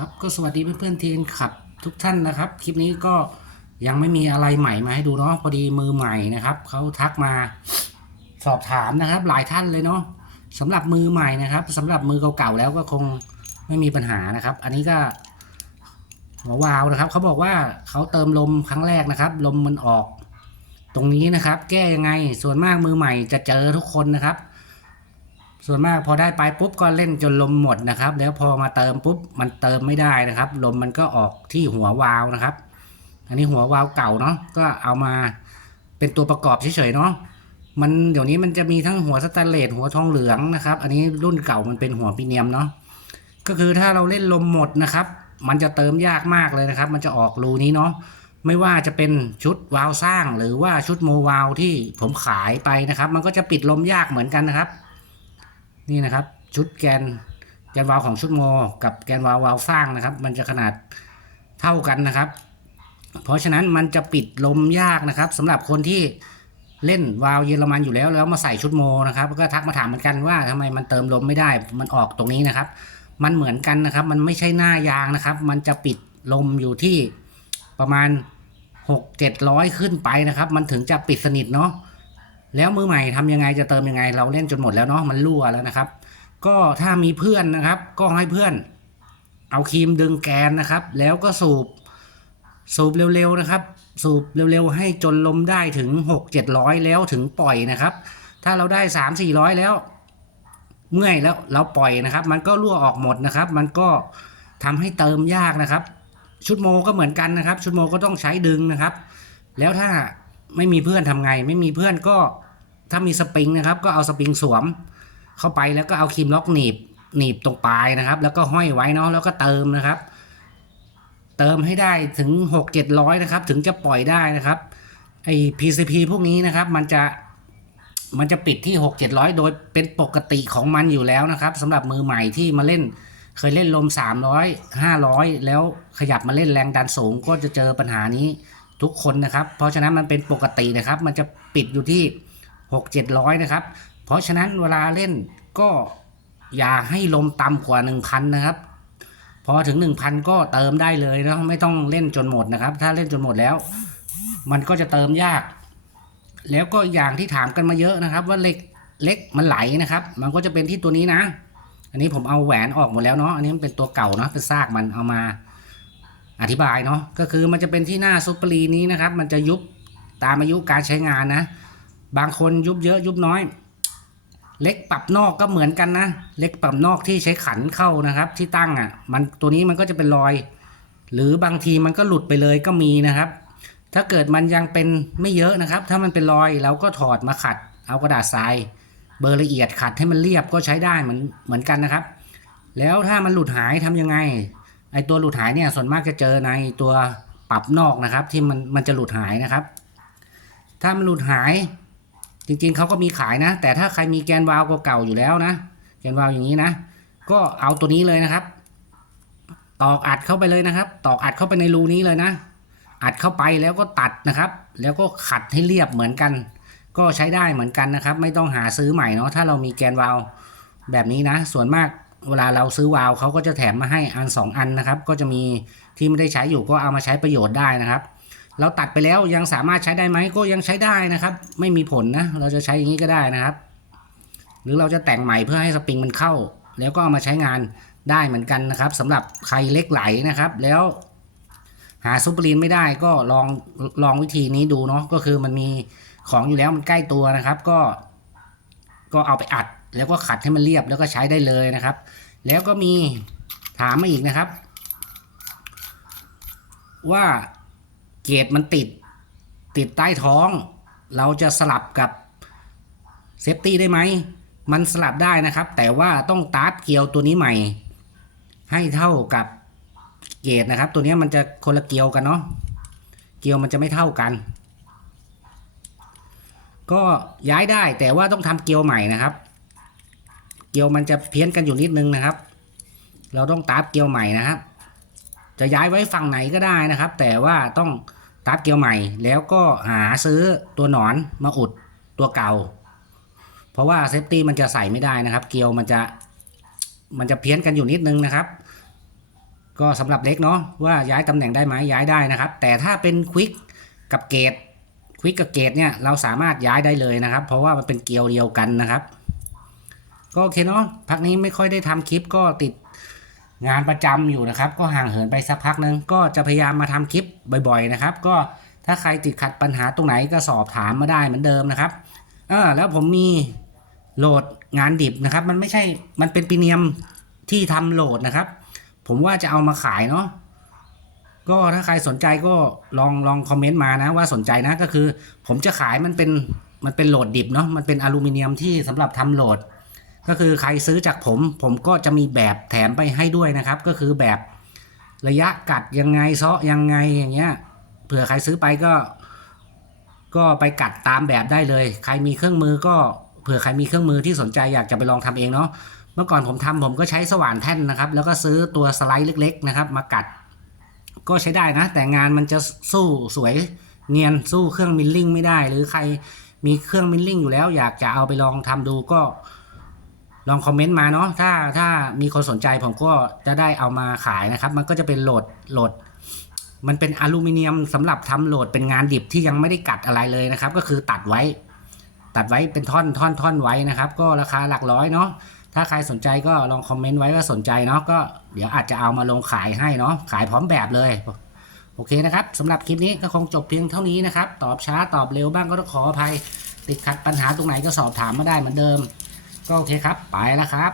ครับก็สวัสดีเพื่อนๆทีนขับทุกท่านนะครับ คลิปนี้ก็ยังไม่มีอะไรใหม่มาให้ดูเนาะพอดีมือใหม่นะครับเขาทักมาสอบถามนะครับ หลายท่านเลยเนาะสำหรับมือใหม่นะครับสำหรับมือเก่าๆแล้วก็คงไม่มีปัญหานะครับ อันนี้ก็หัววาวนะครับเขาบอกว่าเขาเติมลมครั้งแรกนะครับ ลมมันออก ตรงนี้นะครับ แก้ยังไงส่วนมากมือใหม่จะเจอทุกคนนะครับ ส่วนมากพอได้ไปปุ๊บก็เล่นจนลมหมดนะครับ แล้วพอมาเติมปุ๊บมันเติมไม่ได้นะครับ ลมมันก็ออกที่หัววาล์วนะครับ อันนี้หัววาล์วเก่าเนาะก็เอามาเป็นตัวประกอบเฉยๆเนาะมันเดี๋ยวนี้มันจะมีทั้งหัวสแตนเลสหัวทองเหลืองนะครับ อันนี้รุ่นเก่ามันเป็นหัวพิเนียมเนาะก็คือถ้าเราเล่นลมหมดนะครับ มันจะเติมยากมากเลยนะครับ มันจะออกรูนี้เนาะไม่ว่าจะเป็นชุดวาล์วสร้างหรือว่าชุดโมวาล์วที่ผมขายไปนะครับ มันก็จะปิดลมยากเหมือนกันนะครับ นี่นะครับชุดแกนแกนวาล์วของชุดโมกับแกนวาลววาล์วสร้างนะครับ มันจะขนาดเท่ากันนะครับ เพราะฉะนั้นมันจะปิดลมยากนะครับสำหรับคนที่เล่นวาล์วเยอรมันอยู่แล้วแล้วมาใส่ชุดโมนะครับ ก็ทักมาถามเหมือนกันว่าทำไมมันเติมลมไม่ได้ มันออกตรงนี้นะครับ มันเหมือนกันนะครับ มันไม่ใช่หน้ายางนะครับ มันจะปิดลมอยู่ที่ประมาณหกเจ็ดร้อยขึ้นไปนะครับ มันถึงจะปิดสนิทเนาะ แล้วมือใหม่ทำยังไงจะเติมยังไง เราเล่นจนหมดแล้วเนาะมันรั่วแล้วนะครับ ก็ถ้ามีเพื่อนนะครับ ก็ให้เพื่อน เอาครีมดึงแกนนะครับ แล้วก็สูบ สูบเร็วๆนะครับ สูบเร็วๆให้จนลมได้ถึงหกเจ็ดร้อยแล้วถึงปล่อยนะครับ ถ้าเราได้สามสี่ร้อยแล้ว เมื่อยแล้วเราปล่อยนะครับ มันก็รั่วออกหมดนะครับ มันก็ทำให้เติมยากนะครับ ชุดโมก็เหมือนกันนะครับ ชุดโมก็ต้องใช้ดึงนะครับ แล้วถ้าไม่มีเพื่อนทำไง ไม่มีเพื่อนก็ ถ้ามีสปริงนะครับ ก็เอาสปริงสวมเข้าไปแล้วก็เอาครีมล็อกหนีบหนีบตรงปลายนะครับ แล้วก็ห้อยไว้เนาะแล้วก็เติมนะครับ เติมให้ได้ถึงหกเจ็ดร้อยนะครับ ถึงจะปล่อยได้นะครับไอ้ PCP พวกนี้นะครับ มันจะมันจะปิดที่หกเจ็ดร้อยโดยเป็นปกติของมันอยู่แล้วนะครับสำหรับมือใหม่ที่มาเล่นเคยเล่นลม 300 500 แล้วขยับมาเล่นแรงดันสูงก็จะเจอปัญหานี้ทุกคนนะครับ เพราะฉะนั้นมันเป็นปกตินะครับ มันจะปิดอยู่ที่ 6 700 นะครับ เพราะฉะนั้นเวลาเล่นก็อย่าให้ลมต่ำกว่า 1,000 นะครับ พอถึง 1,000 ก็เติมได้เลยนะไม่ต้องเล่นจนหมดนะครับ ถ้าเล่นจนหมดแล้ว มันก็จะเติมยาก แล้วก็อย่างที่ถามกันมาเยอะนะครับ ว่าเล็กเล็กมันไหลนะครับ มันก็จะเป็นที่ตัวนี้นะ อันนี้ผมเอาแหวนออกหมดแล้วเนาะอันนี้มันเป็นตัวเก่าเนาะเป็นซากมันเอามาอธิบายเนาะก็คือมันจะเป็นที่หน้าซุปเปอร์ลีนี้นะครับ มันจะยุบตามอายุการใช้งานนะ บางคนยุบเยอะยุบน้อย เล็กปรับนอกก็เหมือนกันนะ เล็กปรับนอกที่ใช้ขันเข้านะครับ ที่ตั้งอะ มันตัวนี้มันก็จะเป็นรอย หรือบางทีมันก็หลุดไปเลยก็มีนะครับ ถ้าเกิดมันยังเป็นไม่เยอะนะครับ ถ้ามันเป็นรอยเราก็ถอดมาขัด เอากระดาษทราย เบอร์ละเอียดขัดให้มันเรียบก็ใช้ได้เหมือนเหมือนกันนะครับ แล้วถ้ามันหลุดหายทำยังไงไอตัวหลุดหายเนี่ยส่วนมากจะเจอในตัวปรับนอกนะครับ ที่มันมันจะหลุดหายนะครับ ถ้ามันหลุดหาย จริงๆเขาก็มีขายนะ แต่ถ้าใครมีแกนวาล์วเก่าๆอยู่แล้วนะ แกนวาล์วอย่างนี้นะ ก็เอาตัวนี้เลยนะครับ ตอกอัดเข้าไปเลยนะครับ ตอกอัดเข้าไปในรูนี้เลยนะ อัดเข้าไปแล้วก็ตัดนะครับ แล้วก็ขัดให้เรียบเหมือนกัน ก็ใช้ได้เหมือนกันนะครับ ไม่ต้องหาซื้อใหม่เนาะ ถ้าเรามีแกนวาล์วแบบนี้นะ ส่วนมากเวลาเราซื้อวาล์วเขาก็จะแถมมาให้อันสองอันนะครับ ก็จะมีที่ไม่ได้ใช้อยู่ก็เอามาใช้ประโยชน์ได้นะครับ เราตัดไปแล้วยังสามารถใช้ได้ไหมก็ยังใช้ได้นะครับ ไม่มีผลนะ เราจะใช้อย่างนี้ก็ได้นะครับ หรือเราจะแต่งใหม่เพื่อให้สปริงมันเข้า แล้วก็เอามาใช้งานได้เหมือนกันนะครับสำหรับใครเล็กไหลนะครับ แล้วหาซูเปอร์ลีนไม่ได้ก็ลองลองวิธีนี้ดูเนาะก็คือมันมีของอยู่แล้วมันใกล้ตัวนะครับ ก็ ก็เอาไปอัด แล้วก็ขัดให้มันเรียบแล้วก็ใช้ได้เลยนะครับ แล้วก็มีถามมาอีกนะครับ ว่า เกรดมันติด ติดใต้ท้อง เราจะสลับกับเซฟตี้ได้ไหม มันสลับได้นะครับ แต่ว่าต้องตาร์ทเกียวตัวนี้ใหม่ ให้เท่ากับเกรดนะครับ ตัวนี้มันจะคนละเกียวกันเนาะ เกียวมันจะไม่เท่ากัน ก็ย้ายได้แต่ว่าต้องทำเกียวใหม่นะครับ เกียวมันจะเพี้ยนกันอยู่นิดนึงนะครับ เราต้องตาร์ทเกียวใหม่นะครับ จะย้ายไว้ฝั่งไหนก็ได้นะครับ แต่ว่าต้องตาร์ทเกียวใหม่ แล้วก็หาซื้อตัวหนอนมาอุดตัวเก่า เพราะว่าเซฟตี้มันจะใส่ไม่ได้นะครับ เกียวมันจะมันจะเพี้ยนกันอยู่นิดนึงนะครับ ก็สำหรับเล็กเนาะว่าย้ายตำแหน่งได้ไหมย้ายได้นะครับ แต่ถ้าเป็นควิกกับเกตควิกกับเกตเนี่ยเราสามารถย้ายได้เลยนะครับ เพราะว่ามันเป็นเกลียวเดียวกันนะครับ ก็โอเคเนาะพักนี้ไม่ค่อยได้ทำคลิปก็ติด งานประจำอยู่นะครับ ก็ห่างเหินไปสักพักนึงก็จะพยายามมาทำคลิปบ่อย ๆ นะครับ ก็ถ้าใครติดขัดปัญหาตรงไหนก็สอบถามมาได้เหมือนเดิมนะครับเออแล้วผมมีโหลดงานดิบนะครับ มันไม่ใช่มันเป็นปีเนียมที่ทำโหลดนะครับ ผมว่าจะเอามาขายเนาะก็ถ้าใครสนใจก็ลองลองคอมเมนต์มานะว่าสนใจนะก็คือ ผมจะขายมันเป็นมันเป็นโหลดดิบเนาะมันเป็นอลูมิเนียมที่สำหรับทำโหลด ก็คือใครซื้อจากผม ผมก็จะมีแบบแถมไปให้ด้วยนะครับ ก็คือแบบระยะกัดยังไงเซาะยังไงอย่างเงี้ยเผื่อใครซื้อไปก็ ก็ไปกัดตามแบบได้เลย ใครมีเครื่องมือก็เผื่อใครมีเครื่องมือที่สนใจอยากจะไปลองทำเองเนาะเมื่อก่อนผมทำผมก็ใช้สว่านแท่นนะครับ แล้วก็ซื้อตัวสไลด์เล็ก ๆ นะครับ มากัด ก็ใช้ได้นะ แต่งานมันจะสู้สวยเนียนสู้เครื่องมิลลิ่งไม่ได้ หรือใครมีเครื่องมิลลิ่งอยู่แล้ว อยากจะเอาไปลองทำดูก็ ลองคอมเมนต์มาเนาะถ้าถ้ามีคนสนใจผมก็จะได้เอามาขายนะครับ มันก็จะเป็นโหลดโหลด มันเป็นอลูมิเนียมสำหรับทำโหลดเป็นงานดิบที่ยังไม่ได้กัดอะไรเลยนะครับ ก็คือตัดไว้ ตัดไว้เป็นท่อนท่อนท่อนไว้นะครับ ก็ราคาหลักร้อยเนาะถ้าใครสนใจก็ลองคอมเมนต์ไว้ว่าสนใจเนาะก็เดี๋ยวอาจจะเอามาลงขายให้เนาะขายพร้อมแบบเลยโอเคนะครับสำหรับคลิปนี้ก็คงจบเพียงเท่านี้นะครับ ตอบช้าตอบเร็วบ้างก็ต้องขออภัย ติดขัดปัญหาตรงไหนก็สอบถามมาได้เหมือนเดิม ก็โอเคครับ ไปแล้วครับ